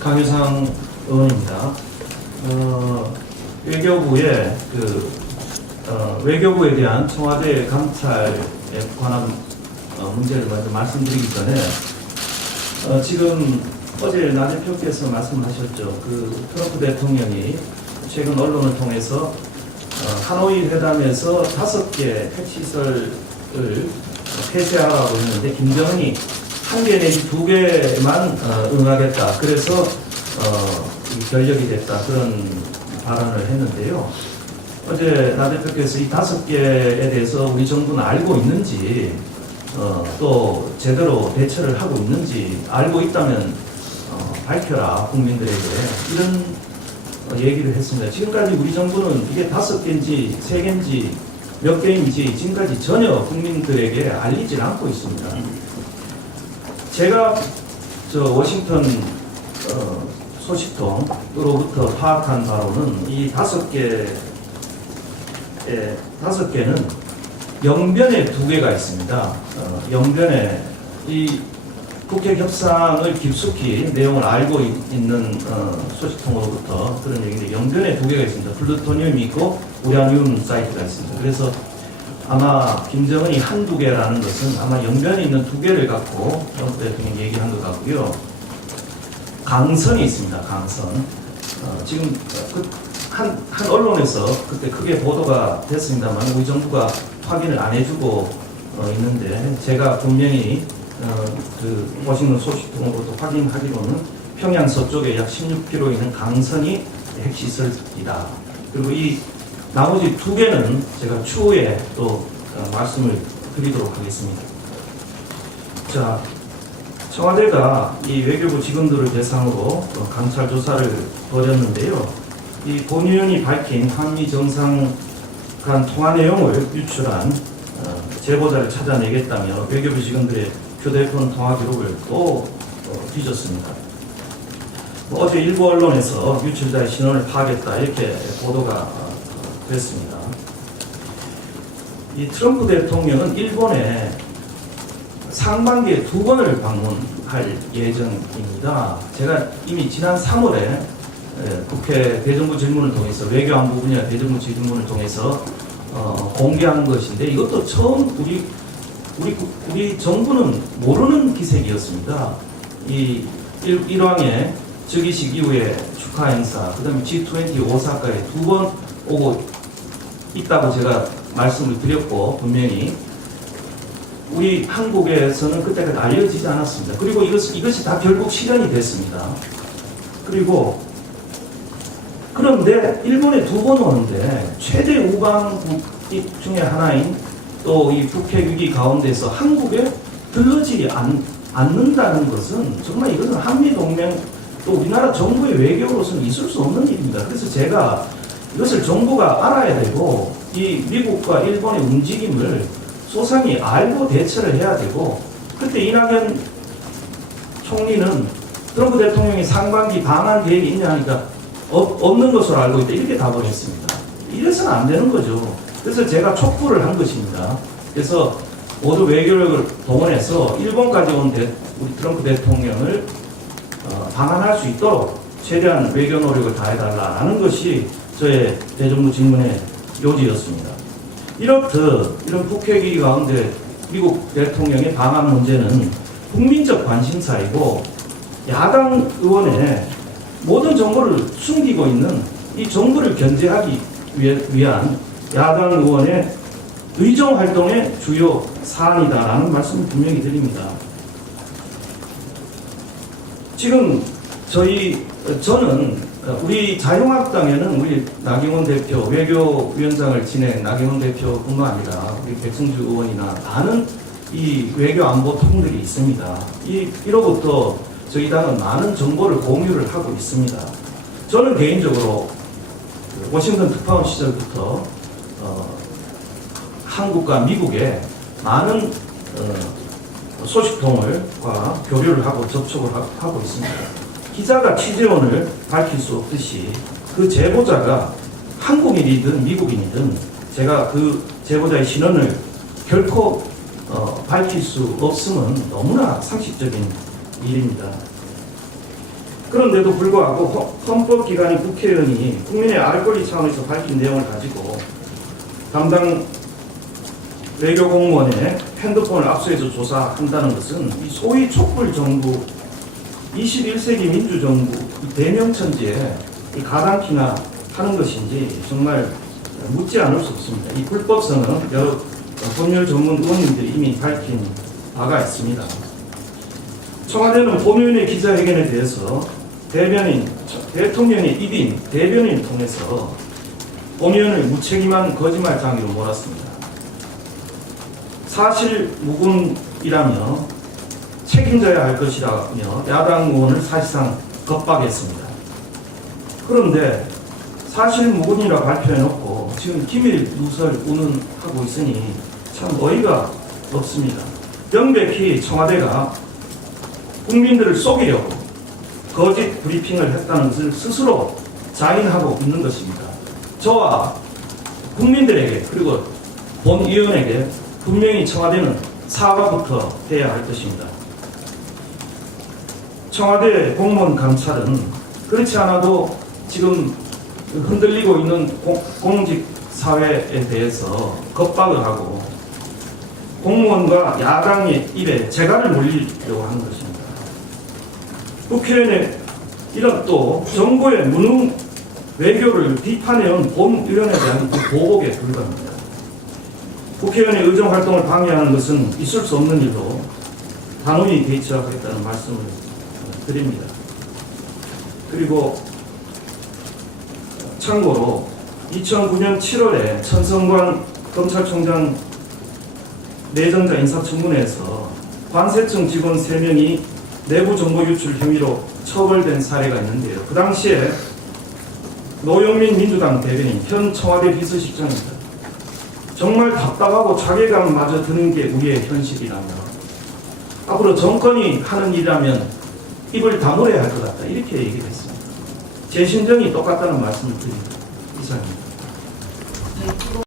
강유상 의원입니다. 외교부의 외교부에 대한 청와대 감찰에 관한 문제를 먼저 말씀드리기 전에 지금 어제 나 대표께서 말씀하셨죠. 트럼프 대통령이 최근 언론을 통해서 하노이 회담에서 5개 핵시설을 폐쇄하라고 했는데 김정은이 1개 내지 2개만 응하겠다. 그래서 결력이 됐다. 그런 발언을 했는데요. 어제 나 대표께서 이 5개에 대해서 우리 정부는 알고 있는지 또 제대로 대처를 하고 있는지 알고 있다면 밝혀라 국민들에게 이런 얘기를 했습니다. 지금까지 우리 정부는 이게 5개인지 3개인지 몇 개인지 지금까지 전혀 국민들에게 알리질 않고 있습니다. 제가 워싱턴 소식통으로부터 파악한 바로는 이 5개는 영변에 2개가 있습니다. 영변에 이 북핵 협상을 깊숙이 내용을 알고 있는 소식통으로부터 그런 얘기인데 영변에 2개가 있습니다. 플루토늄이 있고 우라늄 사이트가 있습니다. 그래서 아마 김정은이 1~2개라는 것은 아마 영변에 있는 2개를 갖고 트럼프 대통령이 얘기한 것 같고요. 강선이 있습니다. 강선. 지금 한 언론에서 그때 크게 보도가 됐습니다만 우리 정부가 확인을 안 해주고 있는데 제가 분명히 워싱턴 소식통으로부터 확인하기로는 평양 서쪽에 약 16km 있는 강선이 핵시설이다. 그리고 이 나머지 2개는 제가 추후에 또 말씀을 드리도록 하겠습니다. 자, 청와대가 이 외교부 직원들을 대상으로 감찰 조사를 벌였는데요. 이 본의원이 밝힌 한미 정상 간 통화 내용을 유출한 제보자를 찾아내겠다며 외교부 직원들의 휴대폰 통화 기록을 또 뒤졌습니다. 어제 일부 언론에서 유출자의 신원을 파악했다 이렇게 보도가 됐습니다. 이 트럼프 대통령은 일본에 상반기에 2번을 방문할 예정입니다. 제가 이미 지난 3월에 국회 대정부 질문을 통해서 외교안보 분야 대정부 질문을 통해서 공개한 것인데 이것도 처음 우리 정부는 모르는 기색이었습니다. 이 일왕의 즉위식 이후에 축하 행사, 그 다음에 G20 오사카에 2번 오고 있다고 제가 말씀을 드렸고 분명히 우리 한국에서는 그때까지 알려지지 않았습니다. 그리고 이것이 다 결국 실현이 됐습니다. 그런데 일본에 2번 오는데 최대 우방국 중에 하나인 또 이 북핵 위기 가운데서 한국에 들러지지 않는다는 것은 정말 이것은 한미동맹 또 우리나라 정부의 외교로서는 있을 수 없는 일입니다. 그래서 제가 이것을 정부가 알아야 되고 이 미국과 일본의 움직임을 소상히 알고 대처를 해야 되고 그때 이낙연 총리는 트럼프 대통령이 상반기 방한 계획이 있냐 하니까 없는 것으로 알고 있다 이렇게 답을 했습니다. 이래서는 안 되는 거죠. 그래서 제가 촉구를 한 것입니다. 그래서 모두 외교력을 동원해서 일본까지 온 우리 트럼프 대통령을 방한할 수 있도록 최대한 외교 노력을 다해달라는 것이 저의 대정부 질문의 요지였습니다. 이런 북핵 위기 가운데 미국 대통령의 방한 문제는 국민적 관심사이고 야당 의원의 모든 정보를 숨기고 있는 이 정부를 견제하기 위한 야당 의원의 의정 활동의 주요 사안이다라는 말씀을 분명히 드립니다. 지금 저는 우리 자유한국당에는 우리 나경원 대표, 외교위원장을 지낸 나경원 대표뿐만 아니라 우리 백승주 의원이나 많은 이 외교안보 통들이 있습니다. 이로부터 저희 당은 많은 정보를 공유를 하고 있습니다. 저는 개인적으로 워싱턴 특파원 시절부터 한국과 미국에 많은 소식통과 교류를 하고 접촉을 하고 있습니다. 기자가 취재원을 밝힐 수 없듯이 그 제보자가 한국인이든 미국인이든 제가 그 제보자의 신원을 결코 밝힐 수 없음은 너무나 상식적인 일입니다. 그런데도 불구하고 헌법기관인 국회의원이 국민의 알 권리 차원에서 밝힌 내용을 가지고 담당 외교공무원의 핸드폰을 압수해서 조사한다는 것은 이 소위 촛불 정부, 21세기 민주정부 이 대명천지에 이 가당키나 하는 것인지 정말 묻지 않을 수 없습니다. 이 불법성은 여러 법률 전문 의원님들이 이미 밝힌 바가 있습니다. 청와대는 법무위원회 기자회견에 대해서 대통령의 입인 대변인을 통해서 법무위원을 무책임한 거짓말장이로 몰았습니다. 사실 무근이라며 책임져야 할 것이라며 야당 의원을 사실상 겁박했습니다. 그런데 사실 무근이라 발표해놓고 지금 기밀 누설 운운하고 있으니 참 어이가 없습니다. 명백히 청와대가 국민들을 속이려고 거짓 브리핑을 했다는 것을 스스로 자인하고 있는 것입니다. 저와 국민들에게 그리고 본위원에게 분명히 청와대는 사과부터 해야 할 것입니다. 청와대 공무원 감찰은 그렇지 않아도 지금 흔들리고 있는 공직사회에 대해서 겁박을 하고 공무원과 야당의 입에 재갈을 물리려고 하는 것입니다. 국회의원의 이런 또 정부의 무능 외교를 비판해온 본위원에 대한 그 보복에 불과합니다. 국회의원의 의정활동을 방해하는 것은 있을 수 없는 일로 단호히 대처하겠다는 말씀을 드립니다. 그리고 참고로 2009년 7월에 천성관 검찰총장 내정자 인사청문회에서 관세청 직원 3명이 내부 정보 유출 혐의로 처벌된 사례가 있는데요. 그 당시에 노영민 민주당 대변인 현 청와대 비서실장입니다. 정말 답답하고 자괴감마저 드는 게 우리의 현실이라면 앞으로 정권이 하는 일이라면 입을 다물어야 할 것 같다 이렇게 얘기를 했습니다. 제 심정이 똑같다는 말씀을 드립니다. 이상입니다.